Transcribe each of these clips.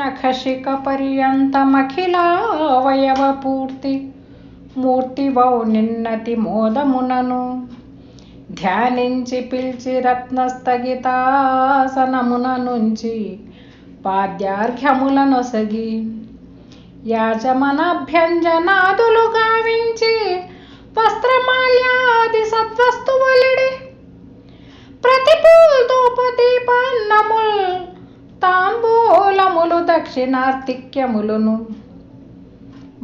నఖశిఖ పర్యంతమఖిలావయవ పూర్తి మూర్తివౌ నిన్నతి మోదమునను ధ్యానించి పిలిచి రత్నస్థగితాసనమున నుంచి పాద్యార్ఘ్యములనొసగి యాచమనాభ్యంజనాదులు గావించి వస్త్రమాల్యాది సద్వస్తువులిడి ప్రతిపూల్దూపదీపాన్నముల్ తాంబూలములు దక్షిణార్తిక్యములును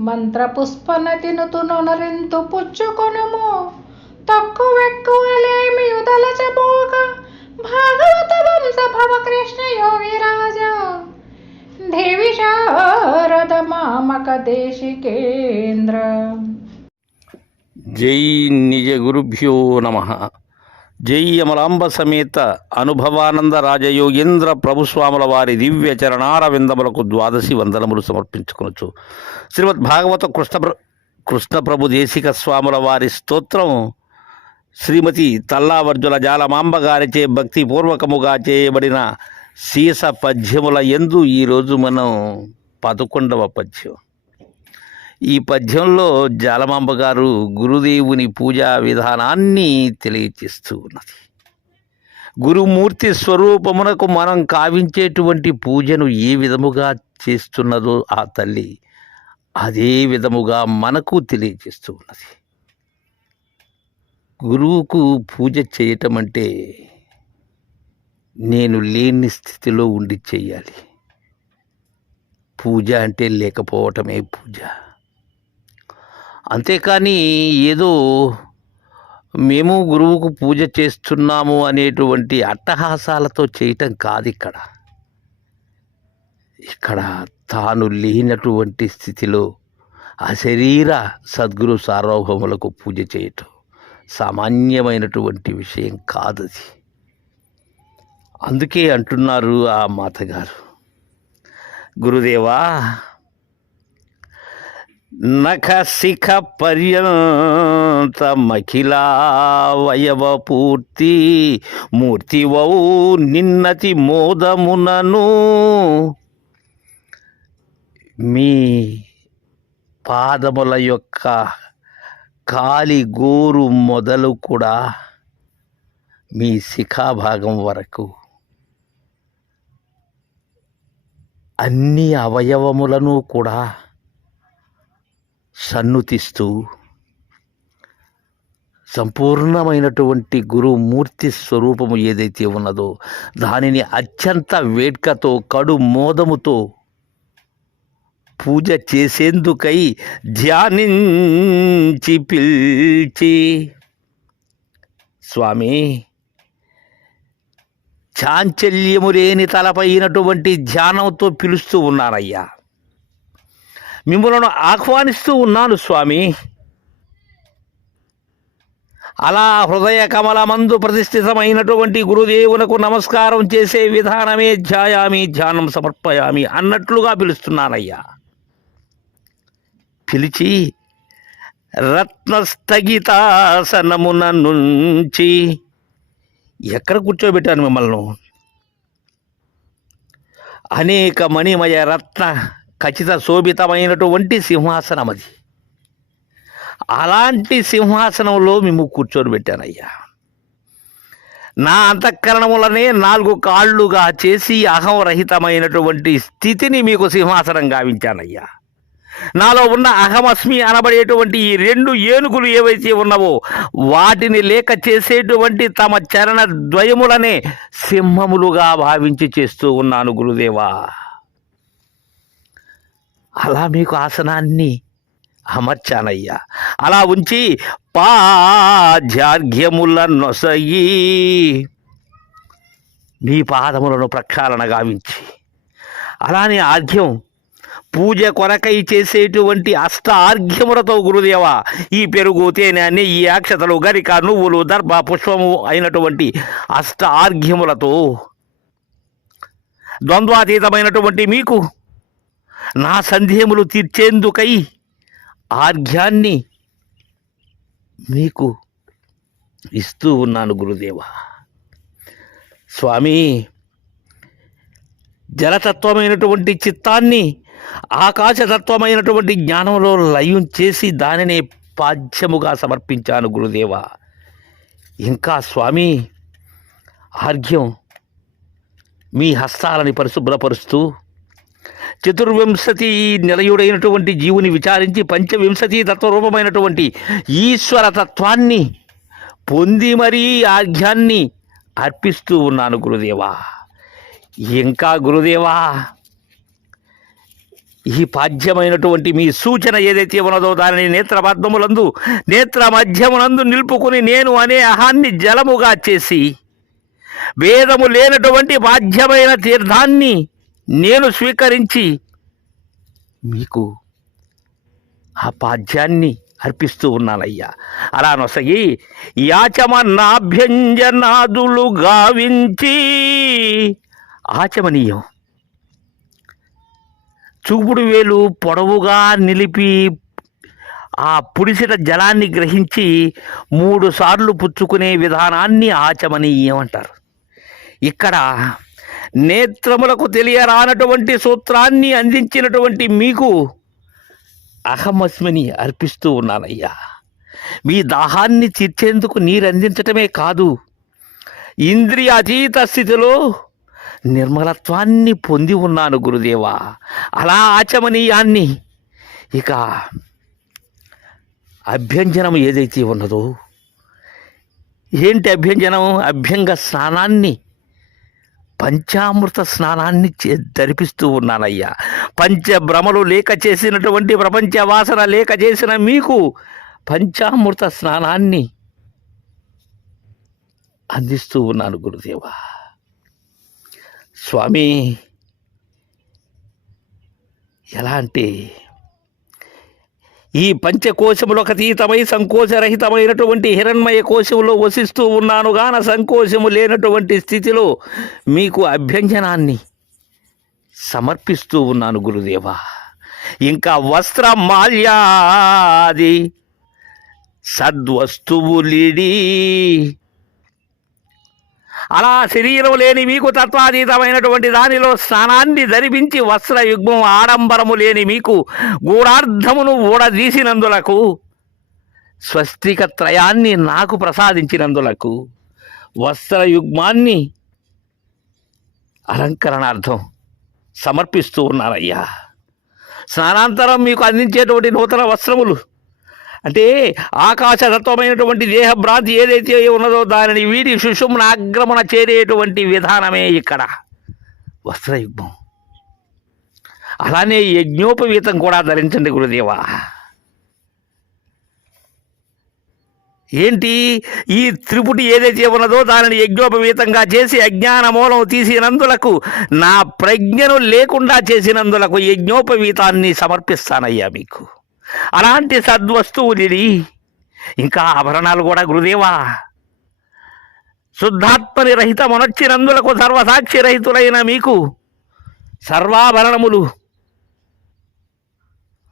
మంత్రపుష్పనతినుతు నొనరింతు పుచ్చుకొనుము తక్కువెక్కువలేమి యుదలచబోక భాగవత వంశ భవ కృష్ణ యోగిరాజా దేవి శారద మామక దేశికేంద్ర. జై నిజ గురుభ్యో నమః. జై అమలాంబ సమేత అనుభవానంద రాజయోగేంద్ర ప్రభుస్వాముల వారి దివ్య చరణారవిందములకు ద్వాదశి వందనములు సమర్పించుకొనొచ్చు. శ్రీమద్ భాగవత కృష్ణప్రభు దేశిక స్వాముల వారి స్తోత్రం శ్రీమతి తల్లావర్జుల జాలమాంబ గారిచే భక్తిపూర్వకముగా చేయబడిన శీస పద్యముల యందు ఈరోజు మనం 11వ పద్యం. ఈ పద్యంలో జాలమాంబ గారు గురుదేవుని పూజా విధానాన్ని తెలియచేస్తూ ఉన్నది. గురుమూర్తి స్వరూపమునకు మనం కావించేటువంటి పూజను ఏ విధముగా చేస్తున్నదో ఆ తల్లి అదే విధముగా మనకు తెలియజేస్తూ ఉన్నది. గురువుకు పూజ చేయటం అంటే నేను లేని స్థితిలో ఉండి చేయాలి. పూజ అంటే లేకపోవటమే పూజ. అంతేకాని ఏదో మేము గురువుకు పూజ చేస్తున్నాము అనేటువంటి అట్టహాసాలతో చేయటం కాదు. ఇక్కడ తాను లేనటువంటి స్థితిలో అశరీర సద్గురు సార్వభౌములకు పూజ చేయటం సామాన్యమైనటువంటి విషయం కాదది. అందుకే అంటున్నారు ఆ మాతగారు, గురుదేవా నఖశిఖ పర్యంతమఖిలావయవ పూర్తి మూర్తివౌ నిన్నతి మోదమునను. మీ పాదముల యొక్క కాలి గోరు మొదలు కూడా మీ శిఖాభాగం వరకు అన్ని అవయవములను కూడా సన్నుతిస్తూ సంపూర్ణమైనటువంటి గురుమూర్తి స్వరూపము ఏదైతే ఉన్నదో దానిని అత్యంత వేడ్కతో కడు మోదముతో పూజ చేసేందుకై ధ్యానించి పిల్చి, స్వామి చాంచల్యము లేని తలపైనటువంటి ధ్యానంతో పిలుస్తూ ఉన్నానయ్యా, మిమ్మలను ఆహ్వానిస్తూ ఉన్నాను స్వామి. అలా హృదయ కమలమందు ప్రతిష్ఠితమైనటువంటి గురుదేవునకు నమస్కారం చేసే విధానమే ధ్యాయామి ధ్యానం సమర్పయామి అన్నట్లుగా పిలుస్తున్నానయ్యా. పిలిచి రత్నస్థగితాసనమున నుంచి, ఎక్కడ కూర్చోబెట్టాను మిమ్మల్ని? అనేక మణిమయ రత్న ఖచ్చిత శోభితమైనటువంటి సింహాసనం అది. అలాంటి సింహాసనంలో మేము కూర్చొని పెట్టానయ్యా. నా అంతఃకరణములనే 4 కాళ్ళుగా చేసి అహంరహితమైనటువంటి స్థితిని మీకు సింహాసనం గావించానయ్యా. నాలో ఉన్న అహమస్మి అనబడేటువంటి ఈ 2 ఏనుగులు ఏవైతే ఉన్నావో వాటిని లేక చేసేటువంటి తమ చరణ ద్వయములనే సింహములుగా భావించి చేస్తూ ఉన్నాను గురుదేవా. అలా మీకు ఆసనాన్ని అమర్చానయ్యా. అలా ఉంచి పాద్యార్ఘ్యముల నొసగి మీ పాదములను ప్రక్షాళన గావించి, అలానే ఆర్ఘ్యం పూజ కొరకై చేసేటువంటి అష్టార్ఘ్యములతో గురుదేవా ఈ పెరుగు తేనె నెయ్యి అక్షతలు గరిక నువ్వులు దర్భ పుష్పము అయినటువంటి అష్టార్ఘ్యములతో ద్వంద్వాతీతమైనటువంటి మీకు నా సందేహములు తీర్చేందుకై ఆర్ఘ్యాన్ని మీకు ఇస్తూ ఉన్నాను గురుదేవా. స్వామి జలతత్వమైనటువంటి చిత్తాన్ని ఆకాశతత్వమైనటువంటి జ్ఞానంలో లయం చేసి దానినే పాద్యముగా సమర్పించాను గురుదేవా. ఇంకా స్వామి, ఆర్ఘ్యం మీ హస్తాలని పరిశుభ్రపరుస్తూ చతుర్వింశతి నిలయుడైనటువంటి జీవుని విచారించి పంచవింశతి తత్వరూపమైనటువంటి ఈశ్వర తత్వాన్ని పొంది మరీ ఆర్ఘ్యాన్ని అర్పిస్తూ ఉన్నాను గురుదేవా. ఇంకా గురుదేవా, ఈ పాద్యమైనటువంటి మీ సూచన ఏదైతే ఉన్నదో దానిని నేత్ర మధ్యమునందు నిలుపుకుని నేను అనే అహాన్ని జలముగా చేసి భేదము లేనటువంటి బాధ్యమైన తీర్థాన్ని నేను స్వీకరించి మీకు ఆ పాద్యాన్ని అర్పిస్తూ ఉన్నానయ్యా. అలా నొసగి యాచమన్నాభ్యంజనాదులు గావించి, ఆచమనీయం చూపుడు వేలు పొడవుగా నిలిపి ఆ పుడిసిట జలాన్ని గ్రహించి 3 సార్లు పుచ్చుకునే విధానాన్ని ఆచమనీయం అంటారు. ఇక్కడ నేత్రములకు తెలియరానటువంటి సూత్రాన్ని అందించినటువంటి మీకు అహమస్మిని అర్పిస్తూ ఉన్నానయ్యా. మీ దాహాన్ని తీర్చేందుకు నీరు అందించటమే కాదు, ఇంద్రియ అతీత స్థితిలో నిర్మలత్వాన్ని పొంది ఉన్నాను గురుదేవా. అలా ఆచమనీయాన్ని ఇక అభ్యంజనం ఏదైతే ఉన్నదో, ఏంటి అభ్యంజనం? అభ్యంగ స్నానాన్ని, పంచామృత స్నానాన్ని ధరిపిస్తూ ఉన్నానయ్యా. పంచభ్రమలు లేక చేసినటువంటి ప్రపంచ వాసన లేక చేసిన మీకు పంచామృత స్నానాన్ని అందిస్తూ ఉన్నాను గురుదేవా. స్వామి, ఎలా అంటే ఈ పంచకోశములకు అతీతమై సంకోచరహితమైనటువంటి హిరణ్మయ కోశములో వసిస్తూ ఉన్నాను గాన సంకోచము లేనటువంటి స్థితిలో మీకు అభ్యంజనాన్ని సమర్పిస్తూ ఉన్నాను గురుదేవా. ఇంకా వస్త్ర మాల్యాది సద్వస్తువులిడి, అలా శరీరం లేని మీకు తత్వాతీతమైనటువంటి దానిలో స్నానాన్ని ధరిపించి వస్త్రయుగ్మం ఆడంబరము లేని మీకు గూఢార్థమును ఊడదీసినందులకు, స్వస్తిక త్రయాన్ని నాకు ప్రసాదించినందులకు వస్త్రయుగ్మాన్ని అలంకరణార్థం సమర్పిస్తూ ఉన్నానయ్యా. స్నానాంతరం మీకు అందించేటువంటి నూతన వస్త్రములు అంటే ఆకాశతత్వమైనటువంటి దేహభ్రాంతి ఏదైతే ఉన్నదో దానిని వీడి సుషుమ్న ఆగ్రమణ చేరేటువంటి విధానమే ఇక్కడ వస్త్రయుగ్మం. అలానే యజ్ఞోపవీతం కూడా ధరించండి గురుదేవా. ఏంటి? ఈ త్రిపుటి ఏదైతే ఉన్నదో దానిని యజ్ఞోపవీతంగా చేసి అజ్ఞాన మూలం తీసినందులకు, నా ప్రజ్ఞను లేకుండా చేసినందులకు యజ్ఞోపవీతాన్ని సమర్పిస్తానయ్యా మీకు. అలాంటి సద్వస్తువులిడి, ఇంకా ఆభరణాలు కూడా గురుదేవా. శుద్ధాత్మని రహితమునొచ్చినందులకు సర్వసాక్షి రహితులైన మీకు సర్వాభరణములు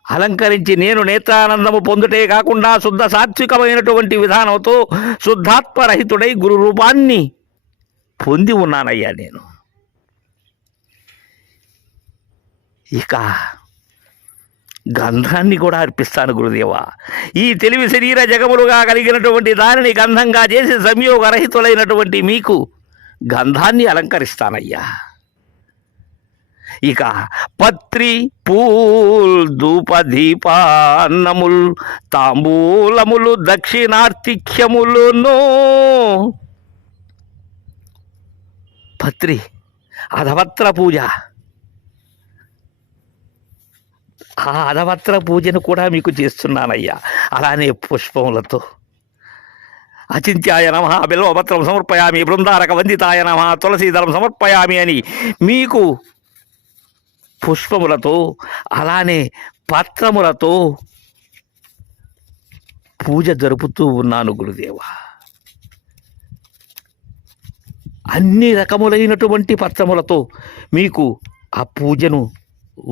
అలంకరించి నేను నేత్రానందము పొందుటే కాకుండా శుద్ధ సాత్వికమైనటువంటి విధానంతో శుద్ధాత్మరహితుడై గురు రూపాన్ని పొంది ఉన్నానయ్యా నేను. ఇక గంధాన్ని కూడా అర్పిస్తాను గురుదేవా. ఈ తెలివి శరీర జగములుగా కలిగినటువంటి దానిని గంధంగా చేసి సంయోగరహితులైనటువంటి మీకు గంధాన్ని అలంకరిస్తానయ్యా. ఇక పత్రి పూల్ ధూపదీపాన్నముల్ తాంబూలములు దక్షిణార్థిక్యములును. పత్రి అధవత్ర పూజ, ఆ అధవత్ర పూజను కూడా మీకు చేస్తున్నానయ్యా. అలానే పుష్పములతో అచింత్యాయ నమః బిల్వపత్రం సమర్పయామి, బృందారక వందితాయ నమః తులసీదళం సమర్పయామి అని మీకు పుష్పములతో అలానే పత్రములతో పూజ జరుపుతూ ఉన్నాను గురుదేవా. అన్ని రకములైనటువంటి పత్రములతో మీకు ఆ పూజను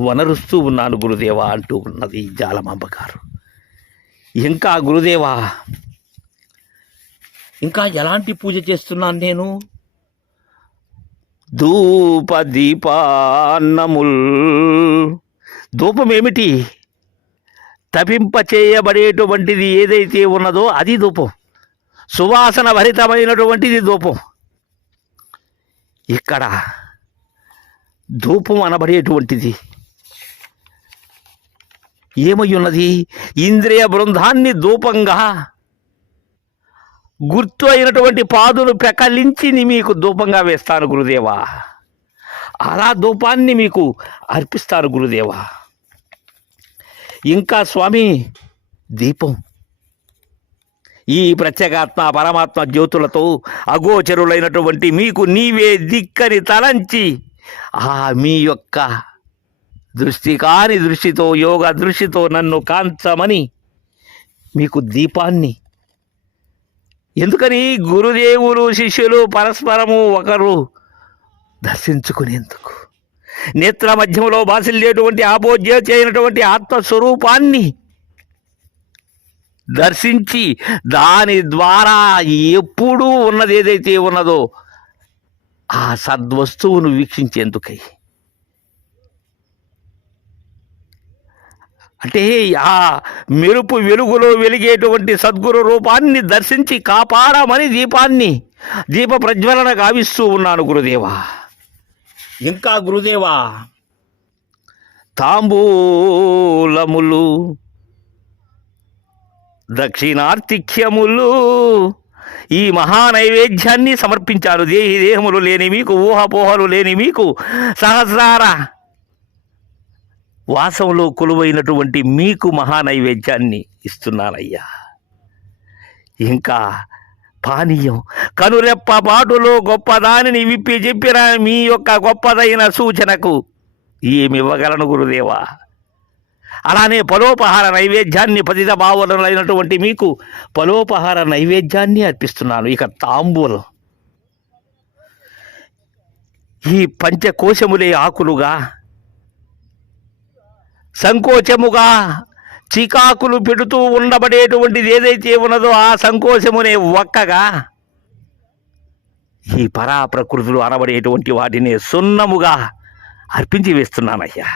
వనరుస్తూ ఉన్నాను గురుదేవా అంటూ ఉన్నది జాలమాంబ గారు. ఇంకా గురుదేవా, ఇంకా ఎలాంటి పూజ చేస్తున్నాను నేను? ధూప దీపాన్నముల్. ధూపం ఏమిటి? తపింపచేయబడేటువంటిది ఏదైతే ఉన్నదో అది ధూపం. సువాసన భరితమైనటువంటిది ధూపం. ఇక్కడ ధూపం అనబడేటువంటిది ఏమై ఉన్నది? ఇంద్రియ బృందాన్ని ధూపంగా గుర్తు అయినటువంటి పాదును పెకలించి మీకు ధూపంగా వేస్తాను గురుదేవా. అలా ధూపాన్ని మీకు అర్పిస్తాను గురుదేవా. ఇంకా స్వామి, దీపం ఈ ప్రత్యేగాత్మ పరమాత్మ జ్యోతులతో అగోచరులైనటువంటి మీకు నీవే దిక్కని తలంచి మీ యొక్క దృష్టి కాని దృష్టితో, యోగ దృష్టితో నన్ను కాంచమని మీకు దీపాన్ని. ఎందుకని? గురుదేవులు శిష్యులు పరస్పరము ఒకరు దర్శించుకునేందుకు. నేత్ర మధ్యంలో బాసిల్లేటువంటి ఆపోజ్యోతి అయినటువంటి ఆత్మస్వరూపాన్ని దర్శించి దాని ద్వారా ఎప్పుడూ ఉన్నది ఏదైతే ఉన్నదో ఆ సద్వస్తువును వీక్షించేందుకై. అంటే ఆ మెరుపు వెలుగులో వెలిగేటువంటి సద్గురు రూపాన్ని దర్శించి కాపాడమని దీప ప్రజ్వలన గావిస్తూ ఉన్నాను గురుదేవా. ఇంకా గురుదేవా, తాంబూలములు, దక్షిణార్తిక్యములు, ఈ మహానైవేద్యాన్ని సమర్పించాను. దేహములు లేని మీకు, ఊహపోహలు లేని మీకు, సహస్రార వాసంలో కొలువైనటువంటి మీకు మహానైవేద్యాన్ని ఇస్తున్నానయ్యా. ఇంకా పానీయం, కనురెప్ప పాటులో గొప్పదానిని విప్పి చెప్పిన మీ యొక్క గొప్పదైన సూచనకు ఏమి ఇవ్వగలను గురుదేవా. అలానే పలోపహార నైవేద్యాన్ని, పతిత భావనలైనటువంటి మీకు పలోపహార నైవేద్యాన్ని అర్పిస్తున్నాను. ఇక తాంబూలం, ఈ పంచకోశములే ఆకులుగా, సంకోచముగా చికాకులు పెడుతూ ఉండబడేటువంటిది ఏదైతే ఉన్నదో ఆ సంకోచమునే ఒక్కగా, ఈ పరా ప్రకృతులు అనబడేటువంటి వాటిని సున్నముగా అర్పించి వేస్తున్నానయ్యా.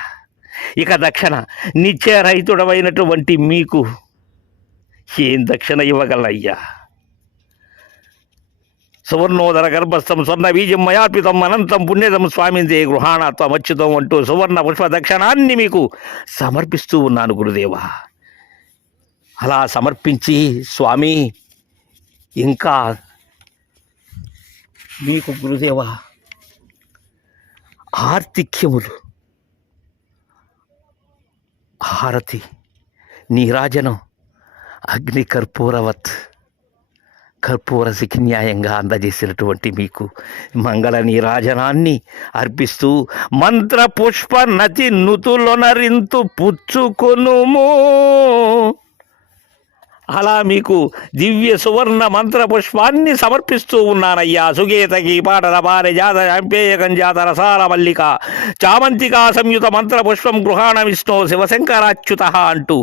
ఇక దక్షిణ, నిత్యరహితుడమైనటువంటి మీకు ఏం దక్షిణ ఇవ్వగలయ్యా? సువర్ణోదర గర్భస్థం స్వర్ణ బీజం మయార్పితం అనంతం పుణ్యతం స్వామిందే గృహాణత్వం అచ్యుతం అంటూ సువర్ణ పుష్ప దక్షిణాన్ని మీకు సమర్పిస్తూ ఉన్నాను గురుదేవా. అలా సమర్పించి స్వామి, ఇంకా మీకు గురుదేవా ఆర్తిక్యములు, హారతి, నీరాజనం, అగ్ని కర్పూరవత్, కర్పూరసికి న్యాయంగా అందజేసినటువంటి మీకు మంగళ నీరాజనాన్ని అర్పిస్తూ మంత్ర పుష్ప నతి నుతులొనరింతు పుచ్చుకొనుము. అలా మీకు దివ్య సువర్ణ మంత్ర పుష్పాన్ని సమర్పిస్తూ ఉన్నానయ్యా. సుగేతకి పాటల పారే జాత అంపేయకం జాత రసాల మల్లిక చామంతికా సంయుత మంత్ర పుష్పం గృహాణ విష్ణు శివశంకరాచ్యుత అంటూ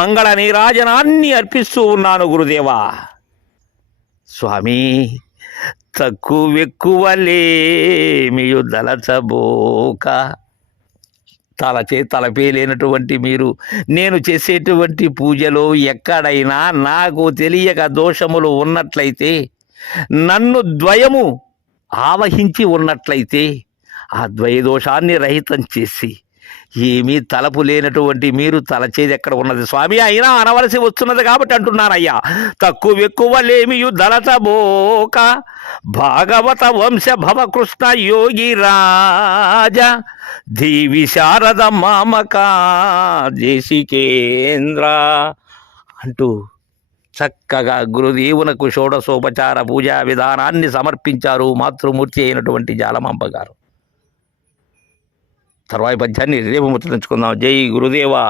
మంగళ నీరాజనాన్ని అర్పిస్తూ ఉన్నాను గురుదేవా. స్వామి, తక్కువెక్కువలేమియు దలచబోక, తలపేలేనటువంటి మీరు నేను చేసేటువంటి పూజలో ఎక్కడైనా నాకు తెలియక దోషములు ఉన్నట్లయితే, నన్ను ద్వయము ఆవహించి ఉన్నట్లయితే ఆ ద్వయదోషాన్ని రహితం చేసి, ఏమీ తలపు లేనటువంటి మీరు తలచేది ఎక్కడ ఉన్నది స్వామి? అయినా అనవలసి వస్తున్నది కాబట్టి అంటున్నానయ్యా. తక్కువెక్కువలేమియు దళచబోక భాగవత వంశ భవకృష్ణ యోగి రాజ దేవి శారద మామక దేశికేంద్ర అంటూ చక్కగా గురుదేవునకు షోడశోపచార పూజా విధానాన్ని సమర్పించారు మాతృమూర్తి అయినటువంటి జాలమాంబ గారు. తర్వాయి పద్యాన్ని రేపు ముచ్చరించుకుందాం. జై గురుదేవా.